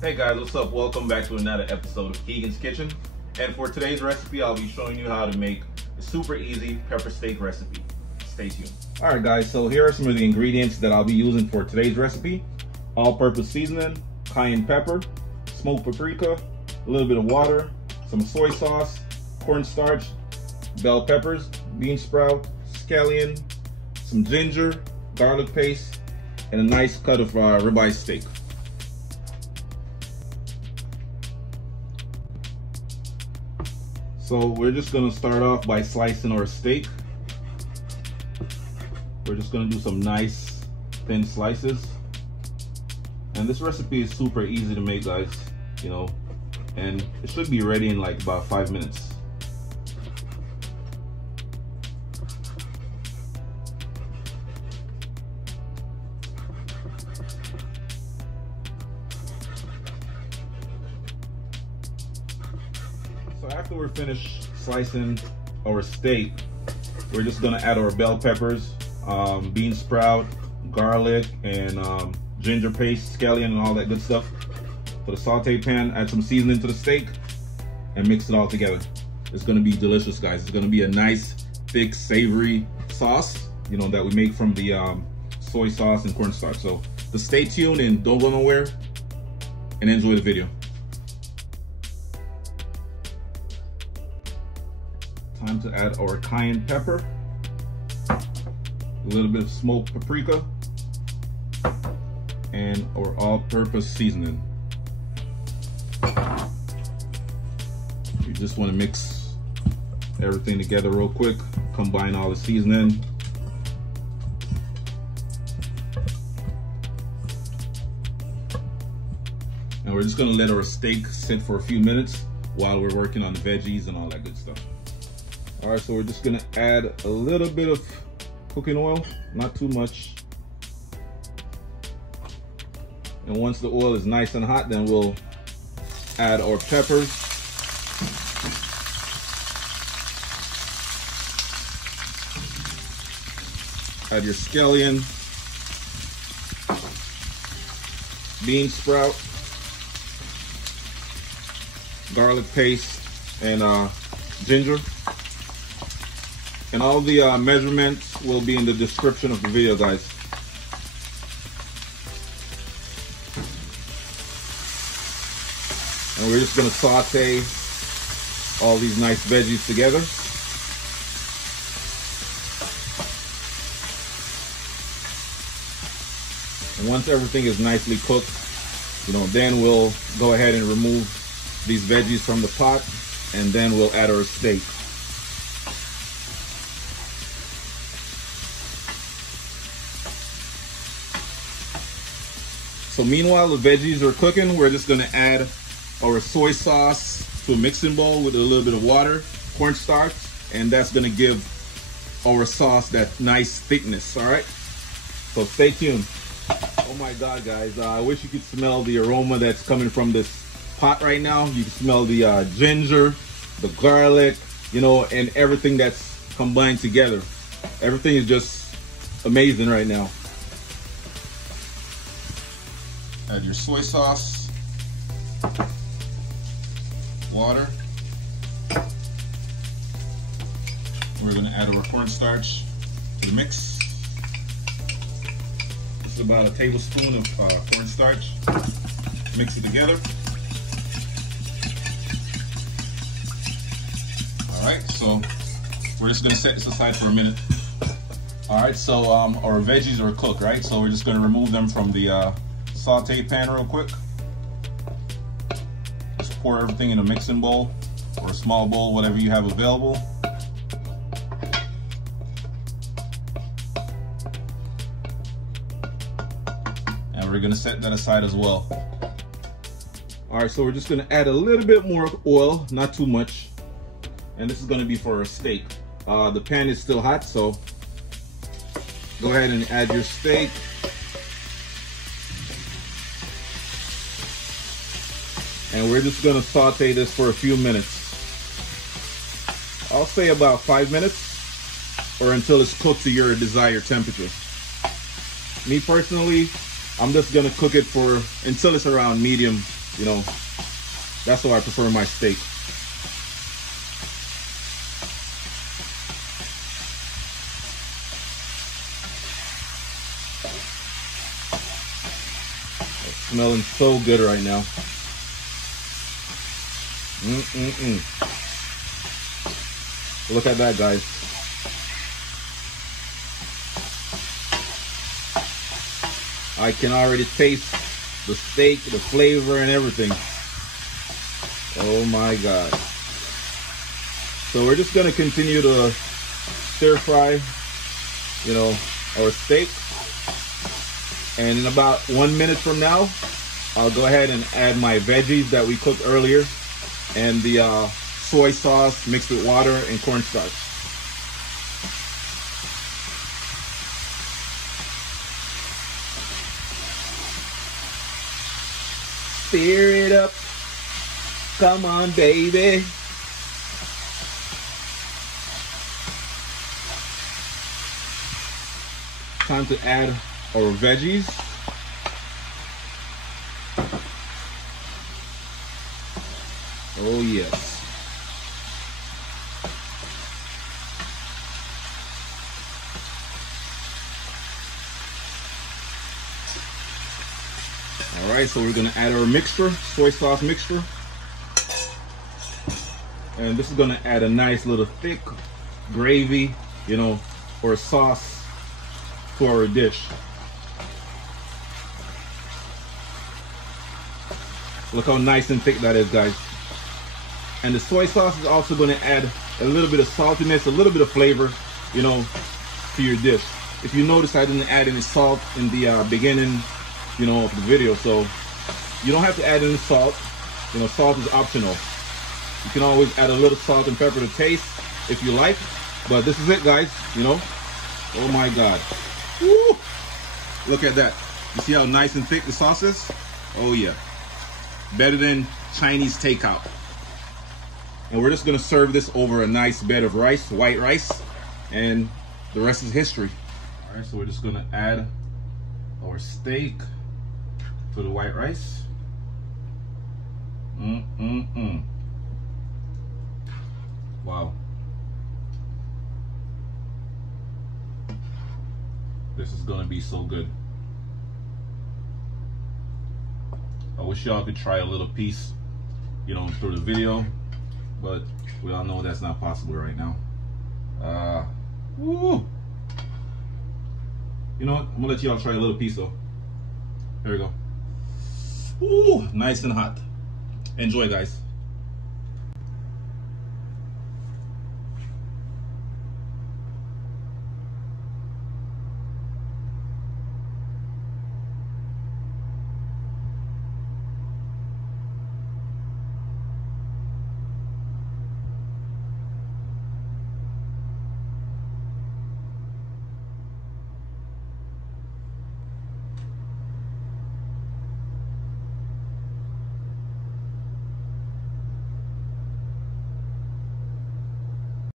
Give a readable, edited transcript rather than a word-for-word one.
Hey guys, what's up? Welcome back to another episode of Keegan's Kitchen. And for today's recipe, I'll be showing you how to make a super easy pepper steak recipe. Stay tuned. All right guys, so here are some of the ingredients that I'll be using for today's recipe. All-purpose seasoning, cayenne pepper, smoked paprika, a little bit of water, some soy sauce, cornstarch, bell peppers, bean sprout, scallion, some ginger, garlic paste, and a nice cut of ribeye steak. So we're just gonna start off by slicing our steak. We're just gonna do some nice thin slices. And this recipe is super easy to make, guys, you know, and it should be ready in like about 5 minutes. So after we're finished slicing our steak, we're just gonna add our bell peppers, bean sprout, garlic, and ginger paste, scallion, and all that good stuff. To the saute pan, add some seasoning to the steak, and mix it all together. It's gonna be delicious, guys. It's gonna be a nice, thick, savory sauce, you know, that we make from the soy sauce and cornstarch. So just stay tuned and don't go nowhere, and enjoy the video. Time to add our cayenne pepper, a little bit of smoked paprika, and our all-purpose seasoning. You just want to mix everything together real quick, combine all the seasoning. And we're just gonna let our steak sit for a few minutes while we're working on the veggies and all that good stuff. All right, so we're just gonna add a little bit of cooking oil, not too much. And once the oil is nice and hot, then we'll add our peppers. Add your scallion, bean sprout, garlic paste, and ginger. And all the measurements will be in the description of the video, guys. And we're just gonna saute all these nice veggies together. And once everything is nicely cooked, you know, then we'll go ahead and remove these veggies from the pot, and then we'll add our steak. So meanwhile the veggies are cooking, we're just gonna add our soy sauce to a mixing bowl with a little bit of water, cornstarch, and that's gonna give our sauce that nice thickness, all right? So stay tuned. Oh my God, guys, I wish you could smell the aroma that's coming from this pot right now. You can smell the ginger, the garlic, you know, and everything that's combined together. Everything is just amazing right now. Add your soy sauce, water. We're gonna add our cornstarch to the mix. This is about a tablespoon of cornstarch. Mix it together. All right, so we're just gonna set this aside for a minute. All right, so our veggies are cooked, right? So we're just gonna remove them from the saute pan real quick. Just pour everything in a mixing bowl or a small bowl, whatever you have available. And we're gonna set that aside as well. All right, so we're just gonna add a little bit more oil, not too much. And this is gonna be for our steak. The pan is still hot, so go ahead and add your steak. And we're just gonna saute this for a few minutes. I'll say about 5 minutes, or until it's cooked to your desired temperature. Me personally, I'm just gonna cook it for until it's around medium You know, that's how I prefer my steak. It's smelling so good right now. Look at that, guys. I can already taste the steak, the flavor, and everything. Oh my God. So we're just gonna continue to stir fry, you know, our steak. And in about 1 minute from now, I'll go ahead and add my veggies that we cooked earlier and the soy sauce mixed with water and cornstarch. Stir it up. Come on, baby. Time to add our veggies. Oh yes. All right, so we're gonna add our mixture, soy sauce mixture. And this is gonna add a nice little thick gravy, you know, or sauce to our dish. Look how nice and thick that is, guys. And the soy sauce is also gonna add a little bit of saltiness, a little bit of flavor, you know, to your dish. If you notice, I didn't add any salt in the beginning, you know, of the video, so you don't have to add any salt. You know, salt is optional. You can always add a little salt and pepper to taste if you like, but this is it, guys, you know. Oh my God. Woo! Look at that. You see how nice and thick the sauce is? Oh yeah. Better than Chinese takeout. And we're just gonna serve this over a nice bed of rice, white rice, and the rest is history. All right, so we're just gonna add our steak to the white rice. Wow. This is gonna be so good. I wish y'all could try a little piece, you know, through the video, but we all know that's not possible right now. Woo! You know what? I'm gonna let y'all try a little piece though. There we go. Ooh, nice and hot. Enjoy, guys.